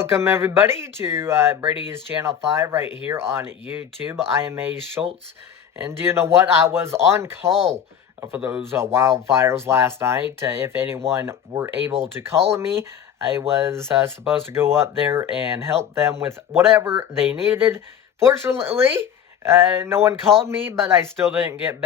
Welcome everybody to Brady's Channel 5 right here on YouTube. I am A. Schultz, and do you know what? I was on call for those wildfires last night. If anyone were able to call me, I was supposed to go up there and help them with whatever they needed. Fortunately, no one called me, but I still didn't get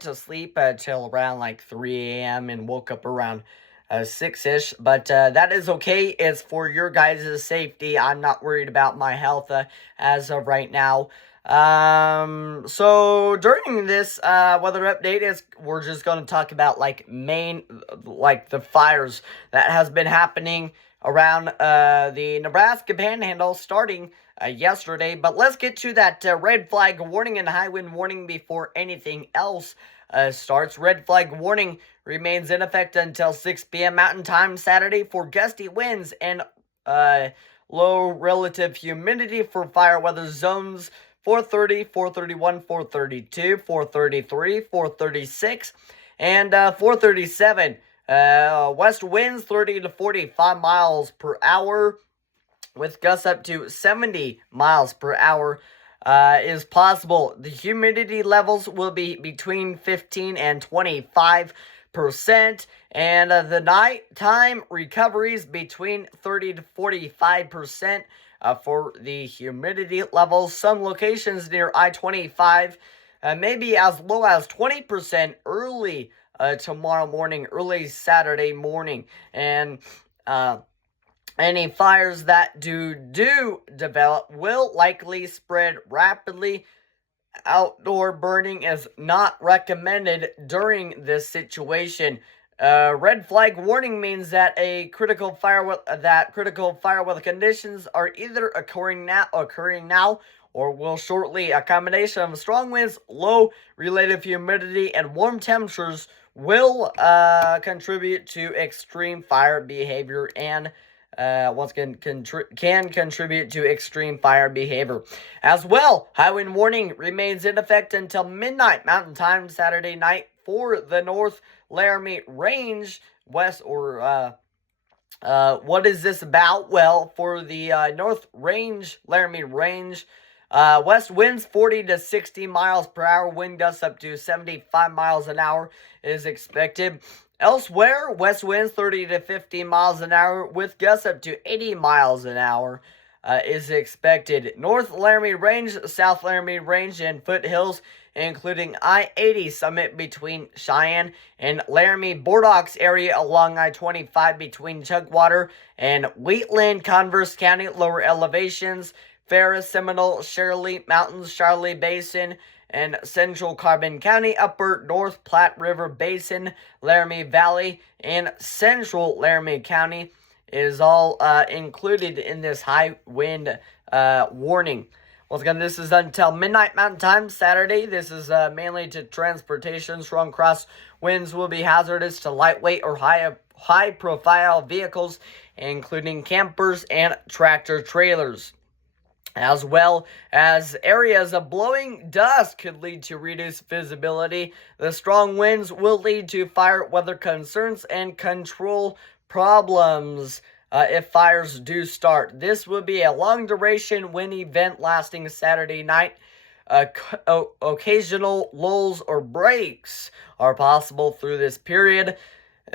to sleep till around like 3 a.m. and woke up around 6-ish, but that is okay. It's for your guys' safety. I'm not worried about my health as of right now. So during this weather update, we're just going to talk about like the fires that has been happening around the Nebraska Panhandle starting yesterday. But let's get to that red flag warning and high wind warning before anything else starts. Red flag warning remains in effect until 6 p.m. Mountain Time Saturday for gusty winds and low relative humidity for fire weather zones 430, 431, 432, 433, 436, and 437. West winds 30 to 45 miles per hour with gusts up to 70 miles per hour. Is possible. The humidity levels will be between 15 and 25%, and the nighttime recoveries between 30 to 45% for the humidity levels. Some locations near I-25 may be as low as 20% early tomorrow morning, early Saturday morning, and any fires that do develop will likely spread rapidly. Outdoor burning is not recommended during this situation. Red flag warning means that critical fire weather conditions are either occurring now or will shortly. A combination of strong winds, low relative humidity, and warm temperatures will contribute to extreme fire behavior and once again, can contribute to extreme fire behavior. As well, high wind warning remains in effect until midnight Mountain Time Saturday night for the North Laramie Range West, or what is this about? Well, for the North Laramie Range, west winds 40 to 60 miles per hour, wind gusts up to 75 miles an hour is expected. Elsewhere, west winds 30 to 50 miles an hour with gusts up to 80 miles an hour is expected. North Laramie Range, South Laramie Range, and foothills, including I-80 summit between Cheyenne and Laramie, Bordocks area along I-25 between Chugwater and Wheatland, Converse County, lower elevations, Ferris, Seminole, Shirley Mountains, Charley Basin, and Central Carbon County, upper North Platte River Basin, Laramie Valley, and Central Laramie County is all included in this high wind warning. Once again, this is until midnight Mountain Time Saturday. This is mainly to transportation. Strong cross winds will be hazardous to lightweight or high-profile vehicles, including campers and tractor trailers. As well as areas of blowing dust could lead to reduced visibility. The strong winds will lead to fire weather concerns and control problems if fires do start. This will be a long-duration wind event lasting Saturday night. Occasional lulls or breaks are possible through this period.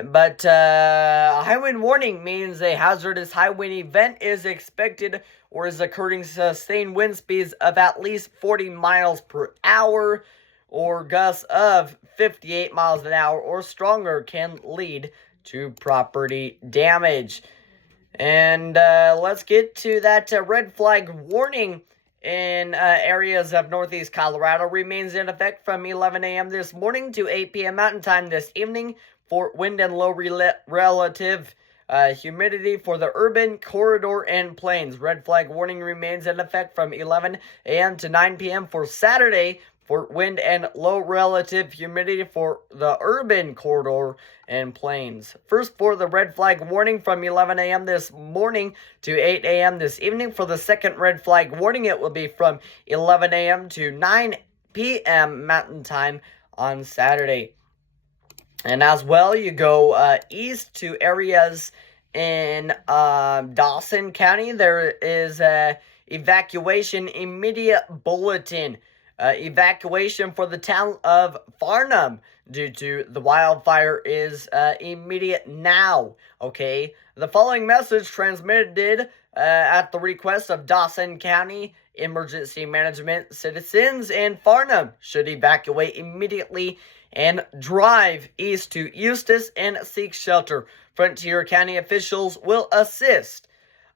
But a high wind warning means a hazardous high wind event is expected or is occurring. Sustained wind speeds of at least 40 miles per hour or gusts of 58 miles an hour or stronger can lead to property damage. And let's get to that red flag warning in areas of northeast Colorado remains in effect from 11 a.m. this morning to 8 p.m. Mountain Time this evening for wind and low relative humidity for the urban corridor and plains. Red flag warning remains in effect from 11 a.m. to 9 p.m. for Saturday for wind and low relative humidity for the urban corridor and plains. First, for the red flag warning from 11 a.m. this morning to 8 a.m. this evening. For the second red flag warning, it will be from 11 a.m. to 9 p.m. Mountain Time on Saturday. And as well, you go east to areas in Dawson County. There is a evacuation immediate bulletin. Evacuation for the town of Farnham due to the wildfire is immediate now. Okay, the following message transmitted at the request of Dawson County Emergency Management. Citizens in Farnham should evacuate immediately and drive east to Eustis and seek shelter. Frontier County officials will assist.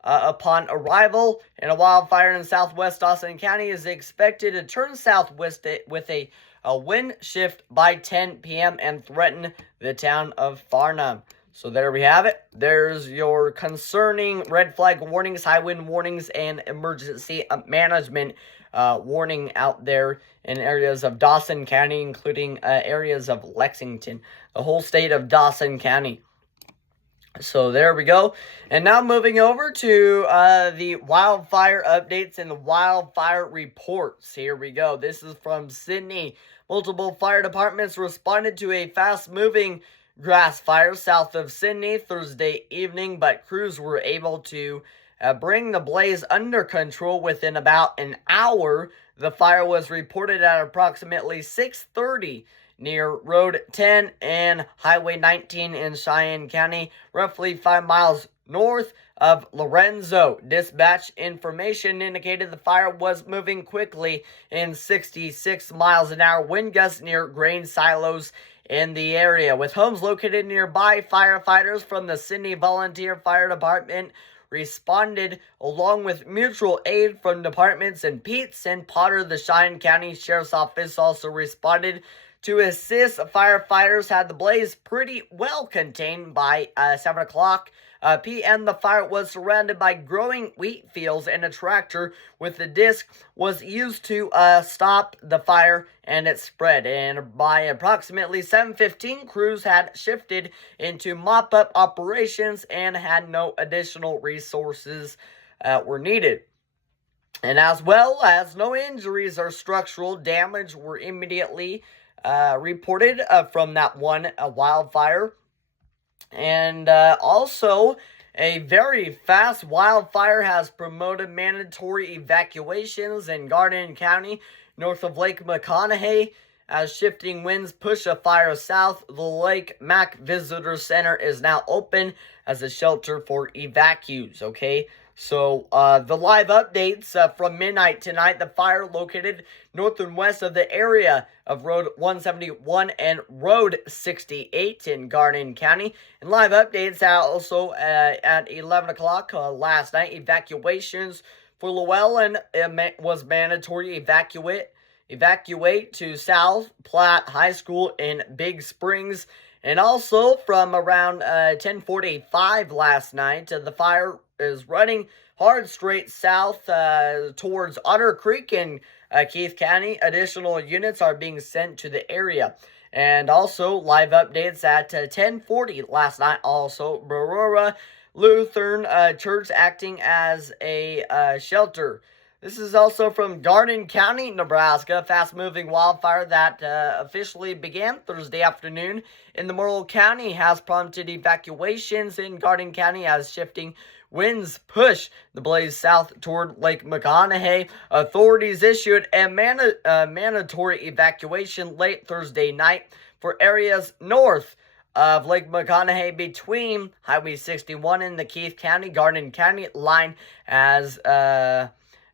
Upon arrival, and a wildfire in southwest Dawson County is expected to turn southwest with a wind shift by 10 p.m. and threaten the town of Farnham. So there we have it. There's your concerning red flag warnings, high wind warnings, and emergency management warning out there in areas of Dawson County, including areas of Lexington, the whole state of Dawson County. So there we go. And now moving over to the wildfire updates and the wildfire reports. Here we go. This is from Sydney. Multiple fire departments responded to a fast-moving grass fire south of Sydney Thursday evening, but crews were able to bring the blaze under control within about an hour. The fire was reported at approximately 6:30 near Road 10 and Highway 19 in Cheyenne County, roughly 5 miles north of Lorenzo. Dispatch information indicated the fire was moving quickly in 66 miles an hour wind gusts near grain silos in the area. With homes located nearby, firefighters from the Sydney Volunteer Fire Department responded along with mutual aid from departments in Peets and Potter. The Cheyenne County Sheriff's Office also responded to assist. Firefighters had the blaze pretty well contained by 7 o'clock p.m. The fire was surrounded by growing wheat fields, and a tractor with the disc was used to stop the fire and it spread. And by approximately 7:15, crews had shifted into mop-up operations and had no additional resources were needed. And as well as no injuries or structural damage were immediately reported from that one wildfire. And also, a very fast wildfire has promoted mandatory evacuations in Garden County, north of Lake McConaughey. As shifting winds push a fire south, the Lake Mac Visitor Center is now open as a shelter for evacuees, okay? So, the live updates from midnight tonight, the fire located north and west of the area of Road 171 and Road 68 in Garden County. And live updates also at 11 o'clock last night. Evacuations for Llewellyn was mandatory. Evacuate to South Platte High School in Big Springs. And also from around 10:45 last night, the fire is running hard straight south towards Otter Creek in Keith County. Additional units are being sent to the area. And also live updates at 10:40 last night. Also, Aurora Lutheran Church acting as a shelter. This is also from Garden County, Nebraska. Fast-moving wildfire that officially began Thursday afternoon in the Morrill County has prompted evacuations in Garden County as shifting winds push the blaze south toward Lake McConaughey. Authorities issued a mandatory evacuation late Thursday night for areas north of Lake McConaughey between Highway 61 and the Keith County, Garden County line as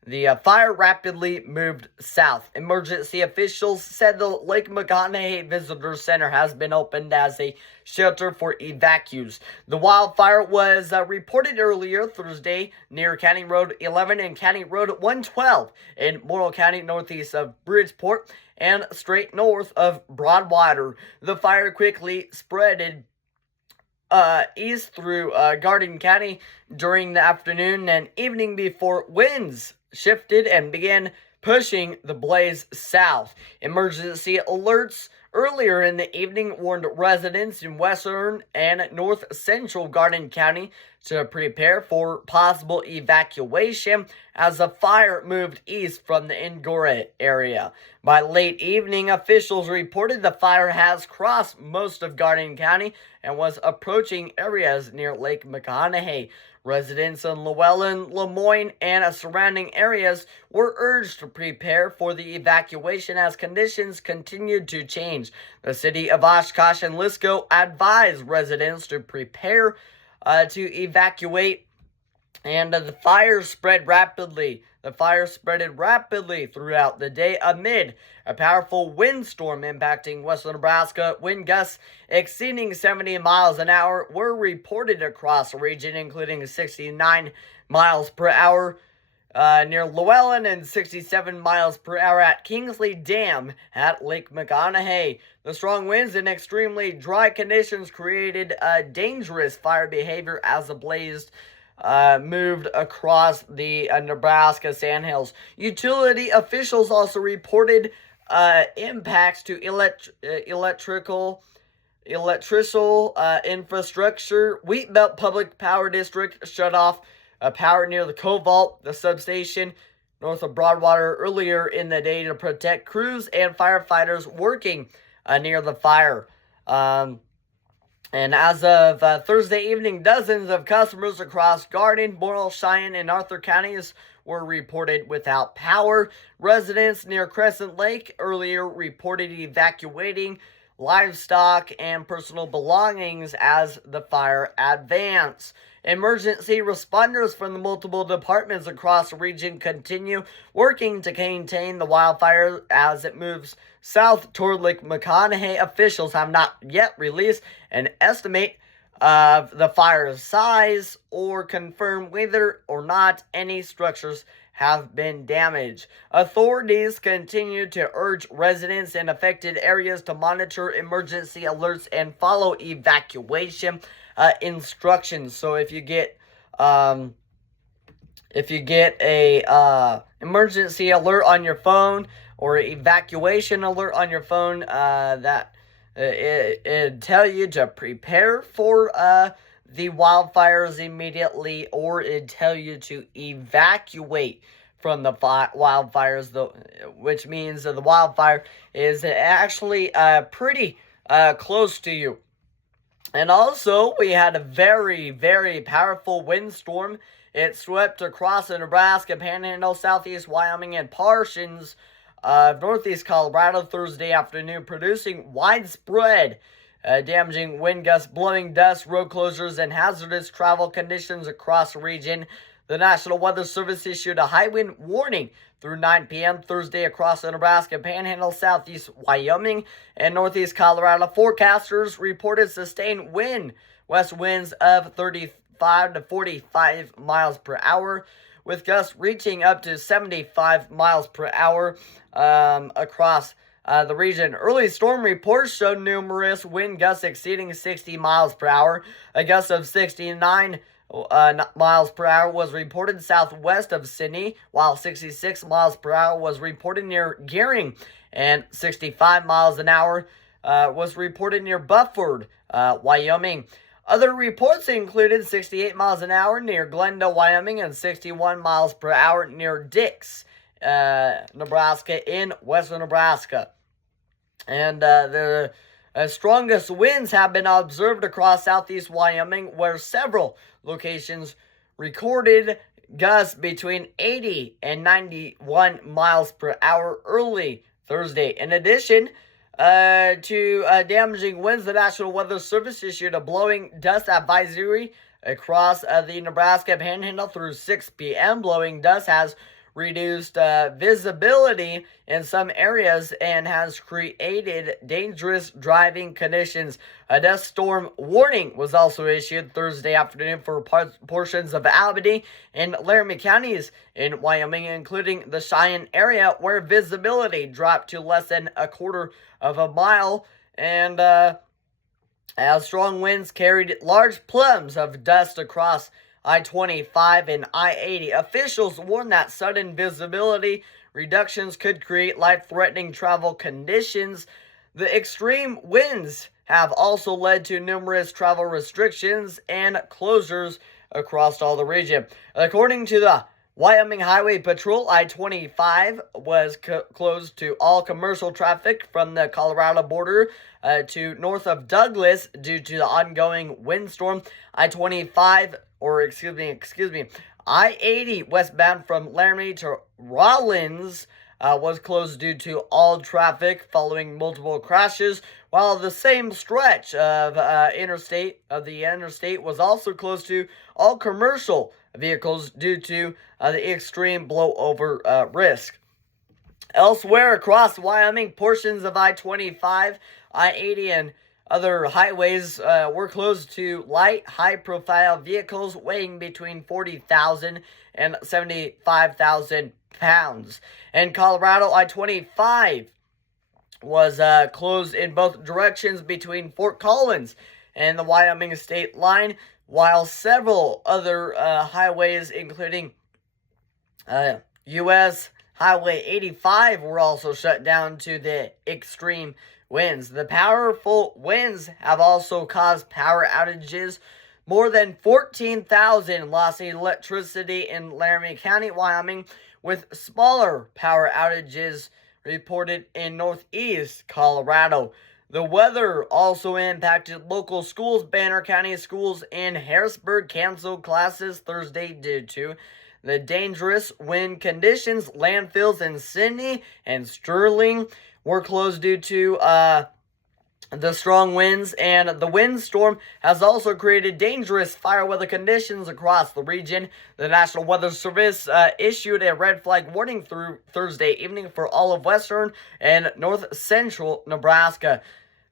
the fire rapidly moved south. Emergency officials said the Lake McConaughey Visitor Center has been opened as a shelter for evacuees. The wildfire was reported earlier Thursday near County Road 11 and County Road 112 in Morrill County, northeast of Bridgeport, and straight north of Broadwater. The fire quickly spreaded east through Garden County during the afternoon and evening before winds shifted and began pushing the blaze south. Emergency alerts earlier in the evening warned residents in western and north central Garden County to prepare for possible evacuation as the fire moved east from the Angora area. By late evening, officials reported the fire has crossed most of Garden County and was approaching areas near Lake McConaughey. Residents in Llewellyn, Lemoyne, and surrounding areas were urged to prepare for the evacuation as conditions continued to change. The city of Oshkosh and Lisco advised residents to prepare to evacuate, and the fire spread rapidly. The fire spread rapidly throughout the day amid a powerful windstorm impacting western Nebraska. Wind gusts exceeding 70 miles an hour were reported across the region, including 69 miles per hour near Llewellyn and 67 miles per hour at Kingsley Dam at Lake McConaughey. The strong winds and extremely dry conditions created dangerous fire behavior as the blaze moved across the Nebraska sandhills. Utility officials also reported impacts to electrical infrastructure. Wheatbelt Public Power District shut off power near the Cobalt, the substation north of Broadwater, earlier in the day to protect crews and firefighters working near the fire. And as of Thursday evening, dozens of customers across Garden, Morrill, Cheyenne, and Arthur counties were reported without power. Residents near Crescent Lake earlier reported evacuating livestock and personal belongings as the fire advanced. Emergency responders from the multiple departments across the region continue working to contain the wildfire as it moves south toward Lake McConaughey. Officials have not yet released an estimate of the fire's size or confirmed whether or not any structures have been damaged. Authorities continue to urge residents in affected areas to monitor emergency alerts and follow evacuation instructions. So if you get a emergency alert on your phone or evacuation alert on your phone, that it tell you to prepare for the wildfires immediately, or it tell you to evacuate from the wildfires, which means that the wildfire is actually pretty close to you. And also, we had a very, very powerful windstorm. It swept across the Nebraska Panhandle, southeast Wyoming, and portions of northeast Colorado Thursday afternoon, producing widespread damaging wind gusts, blowing dust, road closures, and hazardous travel conditions across the region. The National Weather Service issued a high wind warning through 9 p.m. Thursday across the Nebraska Panhandle, southeast Wyoming, and northeast Colorado. Forecasters reported sustained west winds of 35 to 45 miles per hour, with gusts reaching up to 75 miles per hour across the region. Early storm reports showed numerous wind gusts exceeding 60 miles per hour. A gust of 69 miles per hour was reported southwest of Sydney, while 66 miles per hour was reported near Gearing, and 65 miles an hour was reported near Bufford, Wyoming. Other reports included 68 miles an hour near Glendale, Wyoming, and 61 miles per hour near Dix, Nebraska, in western Nebraska. And the strongest winds have been observed across southeast Wyoming, where several locations recorded gusts between 80 and 91 miles per hour early Thursday. In addition to damaging winds, the National Weather Service issued a blowing dust advisory across the Nebraska Panhandle through 6 p.m. Blowing dust has reduced visibility in some areas and has created dangerous driving conditions. A dust storm warning was also issued Thursday afternoon for portions of Albany and Laramie counties in Wyoming, including the Cheyenne area, where visibility dropped to less than a quarter of a mile, and as strong winds carried large plumes of dust across I-25 and I-80. Officials warned that sudden visibility reductions could create life-threatening travel conditions. The extreme winds have also led to numerous travel restrictions and closures across all the region. According to the Wyoming Highway Patrol, I-25 was closed to all commercial traffic from the Colorado border to north of Douglas due to the ongoing windstorm. I-25, or excuse me, I-80 westbound from Laramie to Rawlins was closed due to all traffic following multiple crashes, while the same stretch of the interstate was also closed to all commercial vehicles due to the extreme blowover risk. Elsewhere across Wyoming, portions of I-25, I-80, and other highways were closed to light, high-profile vehicles weighing between 40,000 and 75,000 pounds. In Colorado, I-25 was closed in both directions between Fort Collins and the Wyoming state line, while several other highways, including U.S. Highway 85, were also shut down to the extreme winds. The powerful winds have also caused power outages. More than 14,000 lost electricity in Laramie County, Wyoming, with smaller power outages reported in northeast Colorado. The weather also impacted local schools. Banner County schools in Harrisburg canceled classes Thursday due to the dangerous wind conditions. Landfills in Sidney and Sterling were closed due to the strong winds, and the windstorm has also created dangerous fire weather conditions across the region. The National Weather Service issued a red flag warning through Thursday evening for all of western and north central Nebraska.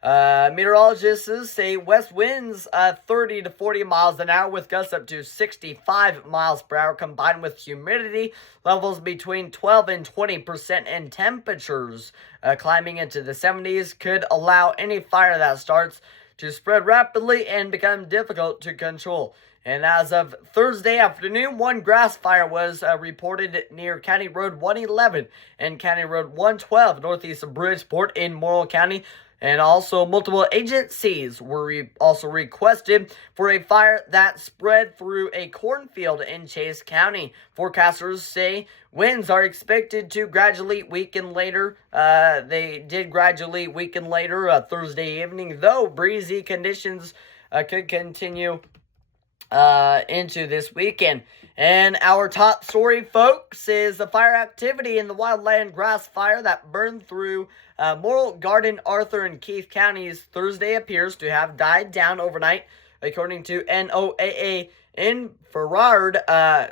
Meteorologists say west winds 30 to 40 miles an hour with gusts up to 65 miles per hour, combined with humidity levels between 12 and 20%, and temperatures climbing into the 70s could allow any fire that starts to spread rapidly and become difficult to control. And as of Thursday afternoon, one grass fire was reported near County Road 111 and County Road 112 northeast of Bridgeport in Morrill County. And also, multiple agencies were also requested for a fire that spread through a cornfield in Chase County. Forecasters say winds are expected to gradually weaken later. They did gradually weaken later Thursday evening, though breezy conditions could continue into this weekend. And our top story, folks, is the fire activity in the wildland grass fire that burned through Morrill, Garden, Arthur, and Keith counties Thursday appears to have died down overnight, according to NOAA infrared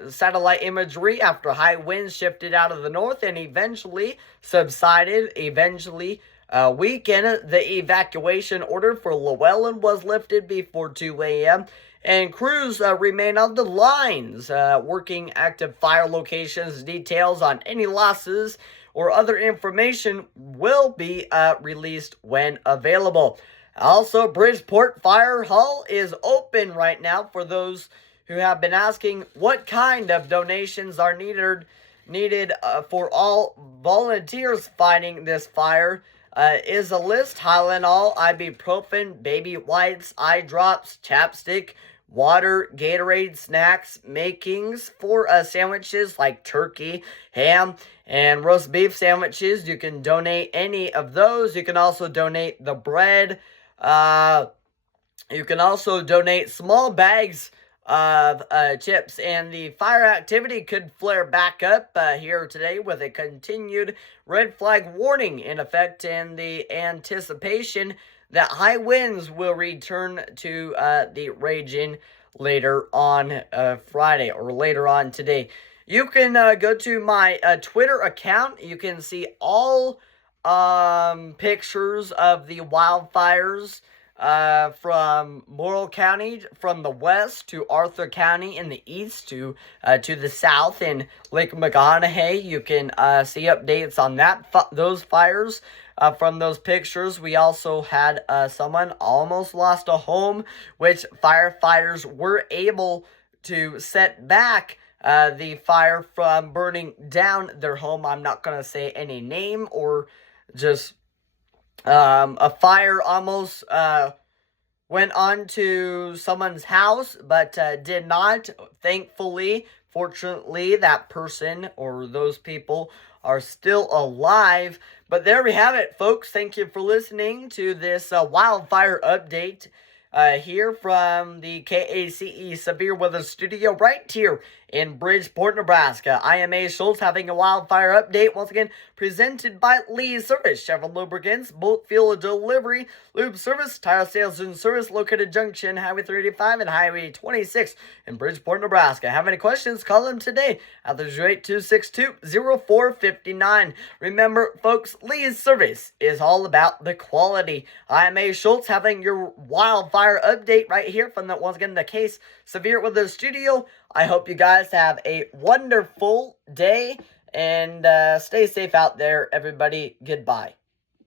satellite imagery, after high winds shifted out of the north and eventually subsided. Weekend, the evacuation order for Llewellyn was lifted before 2 a.m., and crews remain on the lines, working active fire locations. Details on any losses or other information will be released when available. Also, Bridgeport Fire Hall is open right now for those who have been asking what kind of donations are needed for all volunteers fighting this fire. Is a list: Tylenol, ibuprofen, baby wipes, eye drops, chapstick, water, Gatorade, snacks, makings for sandwiches like turkey, ham, and roast beef sandwiches. You can donate any of those. You can also donate the bread. You can also donate small bags of chips. And the fire activity could flare back up here today with a continued red flag warning in effect, and the anticipation that high winds will return to the region later on Friday, or later on today. You can go to my Twitter account. You can see all pictures of the wildfires from Morrill County from the west to Arthur County in the east to the south in Lake McConaughey. You can see updates on those fires from those pictures. We also had someone almost lost a home, which firefighters were able to set back the fire from burning down their home. I'm not going to say any name or just A fire almost went on to someone's house, but did not. Thankfully, fortunately, that person or those people are still alive. But there we have it, folks. Thank you for listening to this wildfire update here from the KACE Severe Weather Studio right here in Bridgeport, Nebraska. I am A. Schultz having a wildfire update once again presented by Lee Service Chevron Lubricants, Bulk Fuel Delivery, Lube Service, Tire Sales and Service located junction Highway 35 and Highway 26 in Bridgeport, Nebraska. Have any questions? Call them today at the 262-0459. Remember, folks, Lee's Service is all about the quality. I am A. Schultz having your wildfire update right here from once again the Case Severe Weather Studio. I hope you guys have a wonderful day and stay safe out there, everybody. Goodbye.